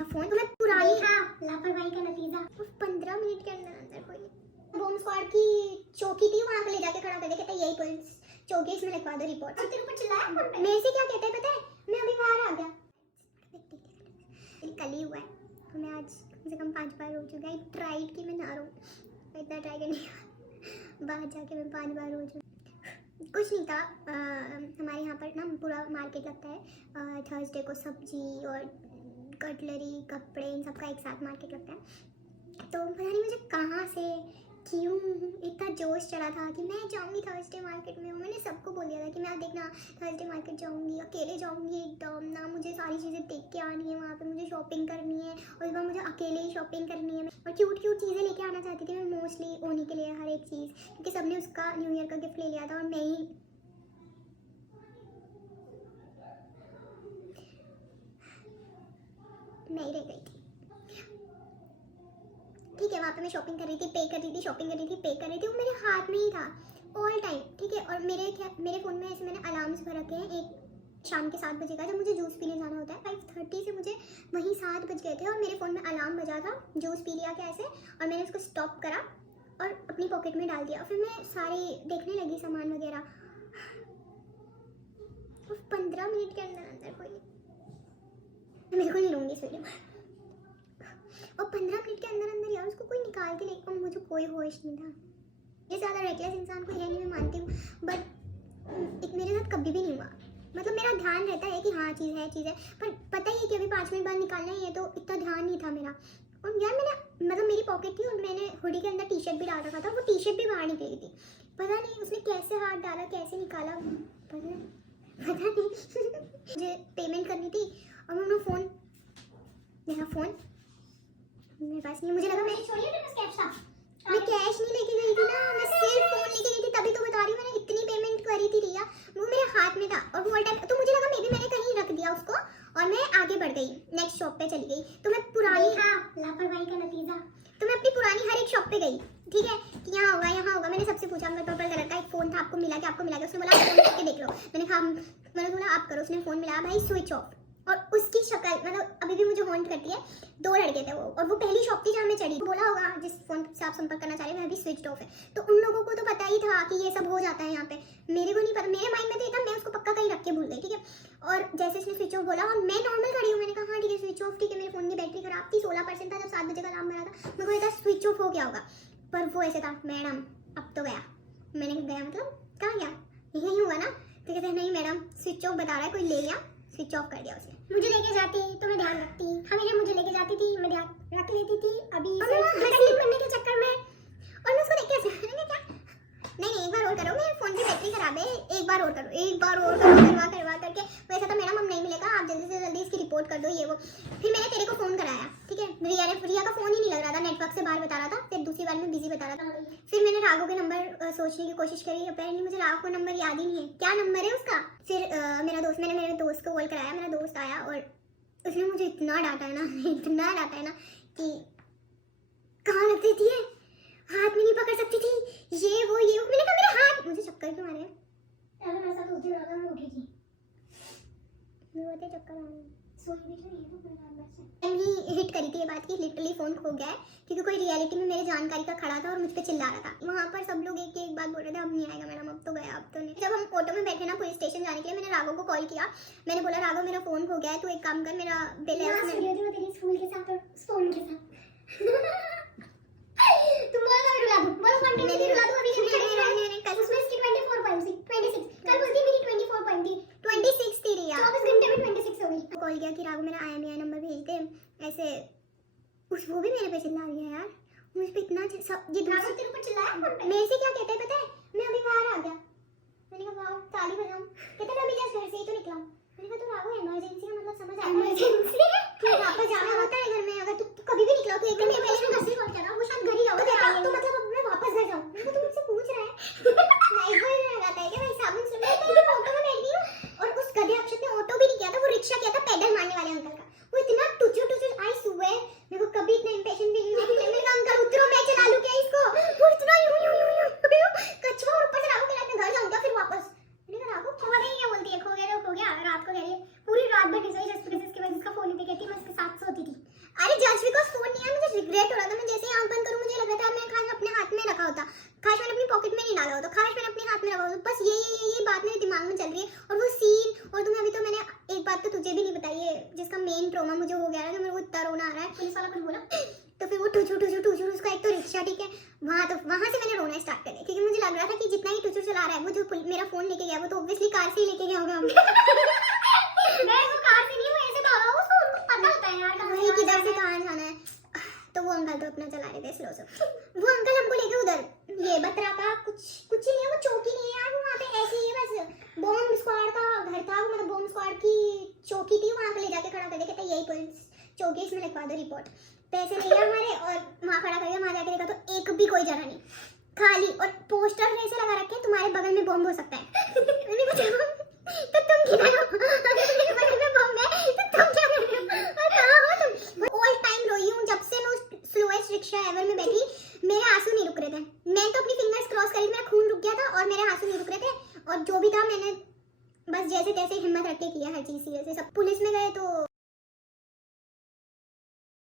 मेरा फोन तो मैं पुरानी लापरवाही का नतीजा 15 मिनट के अंदर अंदर कोई बॉम्ब स्क्वाड की चौकी थी वहां पे ले जाके खड़ा कर दिया। कहता यही पुलिस चौकी इसमें लिखवा दो रिपोर्ट। और तेरे को चिल्लाया फोन पे? मेरे से क्या कहता है पता है? मैं अभी बाहर आ गया, कल ही हुआ है तो मैं आज कम से कम 5 बार हो चुका है। ट्राइड कि मैं ना रहूं, इतना ट्राई करने का बाहर जाके मैं 5 बार हो चुका। कुछ नहीं था, हमारे यहाँ पर ना पूरा मार्केट लगता है थर्सडे को। सब्जी और कटलरी कपड़े इन सब का एक साथ मार्केट लगता है। तो पता नहीं मुझे कहाँ से क्यों इतना जोश चढ़ा था कि मैं जाऊँगी थर्सडे मार्केट में। मैंने सबको बोल दिया था कि मैं देखना थर्सडे मार्केट जाऊँगी, अकेले जाऊँगी एकदम ना, मुझे सारी चीज़ें देख के आनी है, वहाँ पे मुझे शॉपिंग करनी है और इस बार मुझे अकेले ही शॉपिंग करनी है। और क्यूट क्यूट चीज़ें लेके आना चाहती थी मैं मोस्टली ओनी के लिए, हर एक चीज़, क्योंकि सबने उसका न्यू ईयर का गिफ्ट ले लिया था और मैं ही रह गई थी। ठीक है, वहाँ पे मैं शॉपिंग कर रही थी, पे कर रही थी, शॉपिंग कर रही थी, पे कर रही थी, वो मेरे हाथ में ही था ऑल टाइम। ठीक है, और मेरे फ़ोन में ऐसे मैंने अलार्म्स भर रखे हैं। एक शाम के 7 बजे का जब मुझे जूस पीने जाना होता है, 5:30 से मुझे वहीं 7 बज गए थे और मेरे फ़ोन में अलार्म बजा था। जूस पी लिया क्या ऐसे और मैंने उसको स्टॉप करा और अपनी पॉकेट में डाल दिया। फिर मैं सारी देखने लगी सामान वगैरह। 15 मिनट के अंदर अंदर कोई मेरे को नहीं लूँगी इस वीडियो में। और 15 मिनट के अंदर अंदर यार उसको कोई निकाल के लेकर, मुझे कोई होश नहीं था। ये ज़्यादा रेकलेस इंसान कोई है नहीं, मैं मानती हूँ, बट एक मेरे साथ कभी भी नहीं हुआ। मतलब मेरा ध्यान रहता है कि हाँ चीज़ है, पर पता ही है कि अभी 5 मिनट बाद निकालना ही है, तो इतना ध्यान नहीं था मेरा। और यार मैंने मतलब मेरी पॉकेट थी और मैंने हुडी के अंदर टी शर्ट भी डाल रखा था, वो टी शर्ट भी बाहर निकली थी। पता नहीं उसने कैसे हाथ डाला, कैसे निकाला, पता नहीं मुझे पेमेंट करनी थी और मैंने मेरा फ़ोन मेरे पास नहीं। मुझे लगा मैं कैश नहीं लेके गई थी ना, मैं सिर्फ फोन लेके गई थी, तभी तो बता रही हूँ मैंने इतनी पेमेंट करी थी रिया, वो मेरे हाथ में था और वो टाइम तो मुझे लगा मे भी मैंने कहीं रख दिया उसको और मैं आगे बढ़ गई, नेक्स्ट शॉप पे चली गई। तो मैं पुरानी लापरवाही का नतीजा, तो मैं अपनी पुरानी हर एक शॉप पे गई। ठीक है कि यहाँ होगा। मैंने सबसे पूछा, मेरे पर्पल कलर का एक फोन था, आपको मिला क्या? उसने बोला फोन करके देख लो। मैंने बोला आप करो, उसने फोन मिला भाई स्विच ऑफ। और उसकी शक्ल मतलब अभी भी मुझे हॉन्ट करती है। 2 लड़के थे वो, और वो पहली शॉप थी जहाँ मैं चढ़ी। बोला होगा जिस फोन से आप संपर्क करना चाह रहे हैं वह भी स्विच ऑफ है, तो उन लोगों को तो पता ही था कि ये सब हो जाता है यहाँ पे। मेरे को नहीं पता, मेरे माइंड में तो ये था, मैं उसको पक्का कहीं रख के भूल गई। ठीक है, और जैसे उसने स्विच ऑफ बोला और मैं नॉर्मल खड़ी हूँ, मैंने कहा हाँ ठीक है स्विच ऑफ, ठीक है। मेरे फोन की बैटरी खराब थी, 16% था जब 7 बजे का अलार्म बजा था। मेरे को ये था स्विच ऑफ हो गया होगा, पर वो ऐसे था मैडम अब तो गया। मैंने गया मतलब कहाँ गया, यही हुआ ना? तो कहते नहीं मैडम स्विच ऑफ बता रहा है, कोई ले लिया, स्विच ऑफ कर दिया उसने। मुझे लेके जाती तो मैं ध्यान रखती, हमेशा मुझे लेके जाती थी, मैं ध्यान रख लेती थी। अभी हसीन बनने के चक्कर में और मैं उसको देख के मैंने क्या नहीं एक बार और करो, मेरे फोन की बैटरी खराब है, एक बार और करो करवा करके वैसा था मैडम अब नहीं मिलेगा, आप जल्दी से जल्दी इसकी रिपोर्ट कर दो ये वो। फिर मैंने तेरे को फोन कराया, ठीक है, रिया का फोन ही नहीं लग रहा था, नेटवर्क से बाहर बता रहा था, फिर दूसरी बार में बिजी बता रहा था। फिर मैंने राघव के नंबर सोचने की कोशिश करी, अपेरेंटली मुझे राघव का नंबर याद ही नहीं है, क्या नंबर है उसका। फिर मैंने मेरे दोस्त को कॉल कराया, मेरा दोस्त आया और उसने मुझे इतना डांटा है ना कि कहाँ रखती थी, हाथ में नहीं पकड़ सकती थी, ये वो। मैंने कहा मेरे हाथ, मुझे चक्कर क्यों आ रहे हैं? मेरे साथ उस दिन रात में उठी थी, मुझे चक्कर आ रहे हैं, सोई भी तो नहीं है तो पूरी रात में ही हिट करी थी ये बात कि लिटरली फोन खो गया है, क्योंकि कोई रियलिटी में मेरे जानकारी का खड़ा था और मुझ पे चिल्ला रहा था। वहाँ पर सब लोग एक बात बोल रहे थे, अब नहीं आएगा मैडम, अब तो गया, अब तो नहीं। जब हम ऑटो में बैठे ना पुलिस स्टेशन जाने के लिए, मैंने राघव को कॉल किया, मैंने बोला राघव मेरा फोन खो गया है, तू एक काम कर, मेरा बिल है तेरी स्कूल के साथ और फोन के साथ तुम बोला रुला दूं, बोलो कंटिन्यू रुला दूं। अभी नहीं कल उसमें इसकी 24.6 26 कल बोलती मेरी 24 थी, 26 थी रिया, 24 घंटे में 26 हो गई। कॉल किया कि राघव मेरा IMEI नंबर भेज दे, ऐसे वो भी मेरे पे चिल्ला रही है यार, मुझ पे इतना ये राघव तेरे ऊपर चिल्लाया फोन पे। मेरे से क्या कहता है पता है, मैं अभी बाहर आ गया, मैंने कहा वाओ ताली बजाऊं, कहता मैं अभी जस्ट घर से ही तो निकला हूं। मैंने कहा तो राघव इमरजेंसी का मतलब समझ आया, इमरजेंसी कि वापस जाना होता है घर में, अगर तू कभी भी निकला तो एक दिन पहले मैं मैसेज कॉल करा, वो शायद घर ही रहा तो मतलब अब मैं वापस घर जाऊं। मैंने कहा तू मुझसे पूछ रहा है लाइफ बॉय लगाता है क्या भाई, साबुन से मैं तो ऑटो में बैठ गई हूं और उस गधे अक्षत ने ऑटो भी नहीं किया था, वो रिक्शा किया था पैदल मारने वाले अंकल का। वो इतना टुचू आई सुबह, मेरे को कभी इतना इंपेशेंस नहीं हुई। मैंने कहा अंकल उतरो मैं चला लूं क्या इसको, वो इतना यूं कछुआ और ऊपर से राघव के रात में घर जाऊंगा फिर वापस। मैंने कहा राघव खो गई क्या बोलती है, खो गया रात को कह रही है, पूरी रात भर नहीं सोई जस्ट बिकॉज़ इसके बाद इसका फोन पे कहती है मैं उसके साथ सोती थी। नहीं बताइए, जिसका मेन ट्रॉमा मुझे हो गया ना, तो मेरे को इतना रोना आ रहा है। पुलिस वाला कुछ बोला तो फिर वो टुचू उसका एक तो रिक्शा, ठीक है, वहाँ से मैंने रोना स्टार्ट कर दिया, क्योंकि मुझे लग रहा था कि जितना ही टुचू चला रहा है, वो जो मेरा फोन लेके गया वो तो ऑब्वियसली कार से ही लेके गया होगा। मैं वो कार से नहीं, वो ऐसे था, उसको पता होता है यार वही किधर से कहाँ जाना है। तो वो अंकल तो अपना चला रहे थे स्लो से। वो अंकल हमको लेके उधर ये बतरा का कुछ ही नहीं है, वो चौकी नहीं है यार, वो वहाँ पे ऐसे ही है बस, बॉम्ब स्क्वाड का घर था, मतलब बॉम्ब स्क्वाड की चौकी थी, वहाँ पे ले जाके खड़ा कर दिया, कहता यही पुलिस चौकी, इसमें लिखवा दो रिपोर्ट। पैसे ले लिया हमारे और वहाँ खड़ा कर दिया। वहाँ जाके देखा तो एक भी कोई जगह नहीं, खाली, और पोस्टर ऐसे लगा रखे तुम्हारे बगल में बॉम्ब हो सकता है। मैंने पूछा तो तुम किधर हो? अगर मेरे बगल में बॉम्ब है तो तुम क्या कर रहे हो और कहाँ हो तुम? ऑल टाइम रोई हूँ जब से मैं उस स्लोएस्ट रिक्शा एवर में बैठी, मेरे आंसू नहीं रुक रहे थे। मैंने तो अपनी फिंगर्स क्रॉस करी, मेरा खून रुक गया था और मेरे आंसू नहीं रुक रहे थे, और जो भी था मैंने बस जैसे तैसे हिम्मत रख के किया हर चीज। सीरियसली सब पुलिस में गए तो